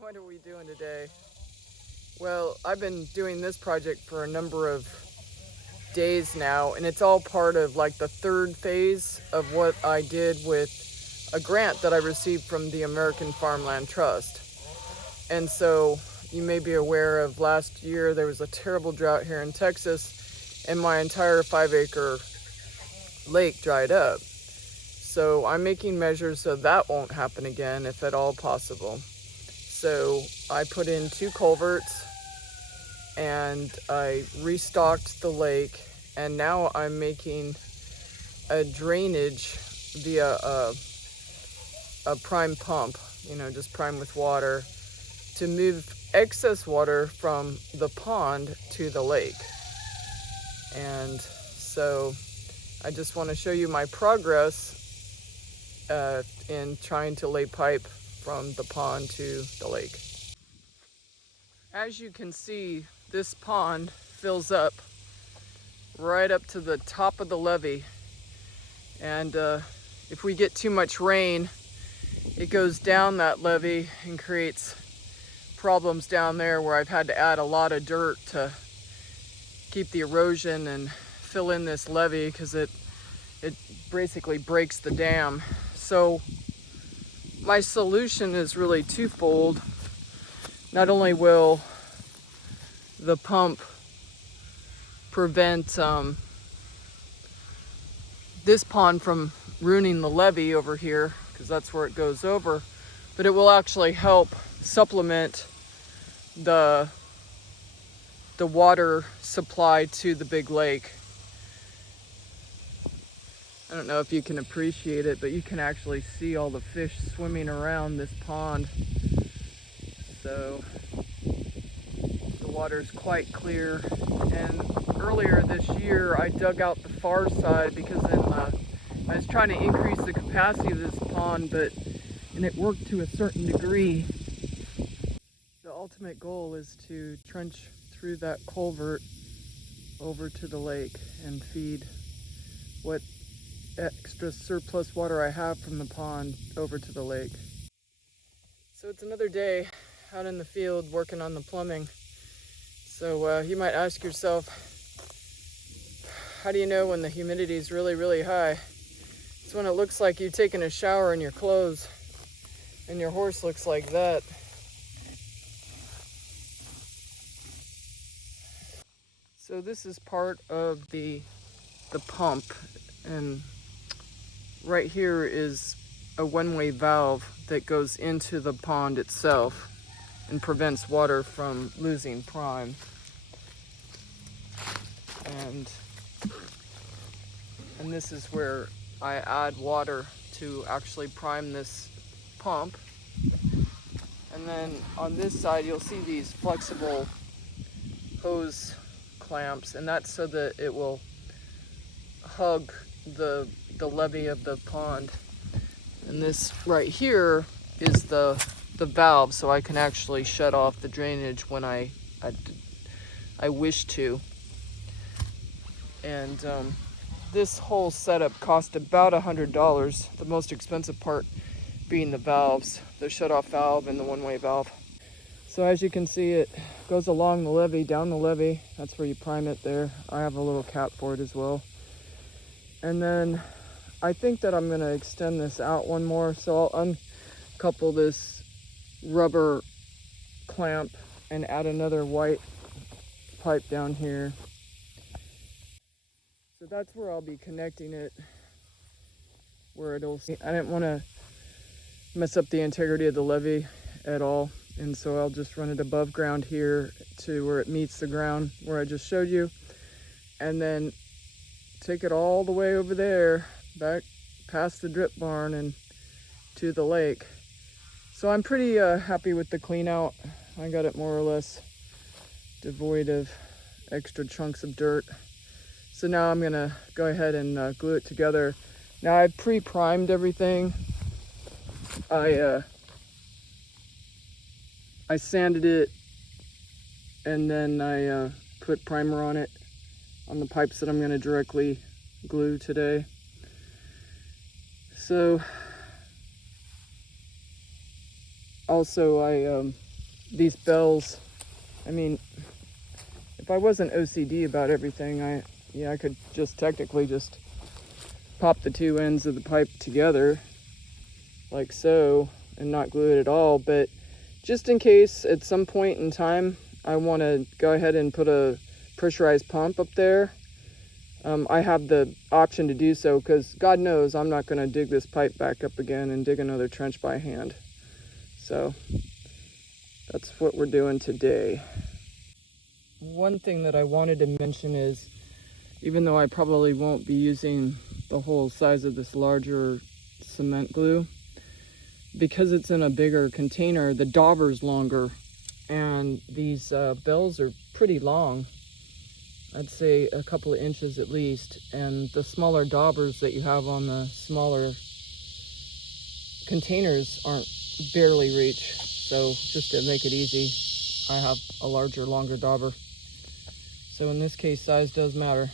What are we doing today? Well, I've been doing this project for a number of days now, and it's all part of like the third phase of what I did with a grant that I received from the American Farmland Trust. And so you may be aware of last year there was a terrible drought here in Texas, and my entire 5-acre lake dried up. So I'm making measures so that won't happen again, if at all possible. So I put in 2 culverts and I restocked the lake, and now I'm making a drainage via a prime pump, just prime with water, to move excess water from the pond to the lake. And so I just want to show you my progress in trying to lay pipe from the pond to the lake. As you can see, this pond fills up right up to the top of the levee, and if we get too much rain, it goes down that levee and creates problems down there where I've had to add a lot of dirt to keep the erosion and fill in this levee, because it basically breaks the dam. So my solution is really twofold. Not only will the pump prevent this pond from ruining the levee over here, because that's where it goes over, but it will actually help supplement the water supply to the big lake. I don't know if you can appreciate it, but you can actually see all the fish swimming around this pond. So the water's quite clear. And earlier this year, I dug out the far side because I was trying to increase the capacity of this pond, and it worked to a certain degree. The ultimate goal is to trench through that culvert over to the lake and feed what extra surplus water I have from the pond over to the lake. So it's another day out in the field working on the plumbing. So you might ask yourself, how do you know when the humidity is really, really high? It's when it looks like you've taken a shower in your clothes and your horse looks like that. So this is part of the pump, and right here is a one-way valve that goes into the pond itself and prevents water from losing prime. And this is where I add water to actually prime this pump. And then on this side you'll see these flexible hose clamps, and that's so that it will hug the levee of the pond. And this right here is the valve, so I can actually shut off the drainage when I wish to. And this whole setup cost about $100, the most expensive part being the valves, the shut-off valve and the one-way valve. So as you can see, it goes along the levee, down the levee. That's where you prime it there. I have a little cap for it as well. And then I think that I'm going to extend this out one more, so I'll uncouple this rubber clamp and add another white pipe down here. So that's where I'll be connecting it, where it'll see. I didn't want to mess up the integrity of the levee at all, and so I'll just run it above ground here to where it meets the ground where I just showed you, and then take it all the way over there, back past the drip barn and to the lake. So I'm pretty happy with the clean out. I got it more or less devoid of extra chunks of dirt. So now I'm gonna go ahead and glue it together. Now I've pre-primed everything. I sanded it, and then I put primer on it on the pipes that I'm gonna directly glue today. So also I these bells, I mean, if I wasn't OCD about everything, I could just technically just pop the two ends of the pipe together like so and not glue it at all. But just in case at some point in time I want to go ahead and put a pressurized pump up there, I have the option to do so, because God knows I'm not going to dig this pipe back up again and dig another trench by hand. So that's what we're doing today. One thing that I wanted to mention is, even though I probably won't be using the whole size of this larger cement glue, because it's in a bigger container, the dauber's longer, and these bells are pretty long. I'd say a couple of inches at least, and the smaller daubers that you have on the smaller containers aren't barely reach. So just to make it easy, I have a larger, longer dauber. So in this case, size does matter.